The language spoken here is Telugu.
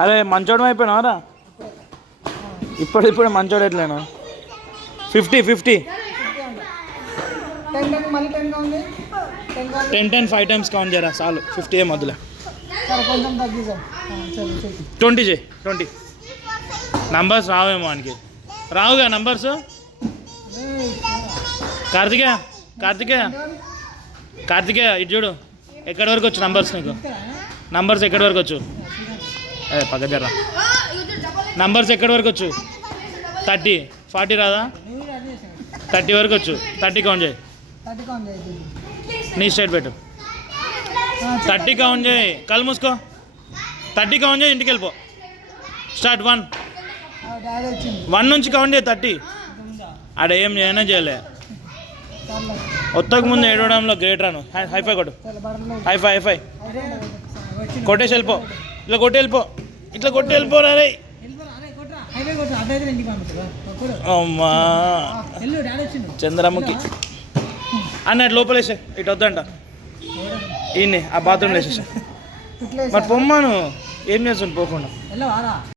అరే మంచోడం అయిపోయినావరా ఇప్పుడు మంచోడు ఎట్లేను 50 10 5 టైమ్స్ కౌంట్ చేయరా చాలు 50 మొదలు 20 చేయి 20 నంబర్స్ రావేమో మనకి రావుగా నంబర్స్ కార్తికేయ ఇటు చూడు ఎక్కడి వరకు వచ్చు నంబర్స్ నీకు నంబర్స్ ఎక్కడి వరకు వచ్చు పక్కన నంబర్స్ ఎక్కడి వరకు వచ్చు 30 40 రాదా 30 వరకు వచ్చు 30 కౌంట్ చేయి నీ స్టేట్ పెట్టు 30 కౌంట్ చేయి కళ్ళు మూసుకో 30 కౌంట్ చేయి ఇంటికి వెళ్ళిపో స్టార్ట్ 1 నుంచి కౌంట్ చేయి 30 ఆడ ఏం చేయనా చేయలే ఒత్తకు ముందు ఏడవడంలో గ్రేట్ రాను హైఫై కొట్టు హైఫై కొట్టేసి వెళ్ళిపో ఇట్లా కొట్టి వెళ్ళిపోరా రే అమ్మా చంద్రముఖి అన్నట్టు లోపలేసే ఇటు వద్దంట ఈయన్ని ఆ బాత్రూమ్లో వేసేసా మరి పొమ్మాను ఏం చేస్తాను పోకుండా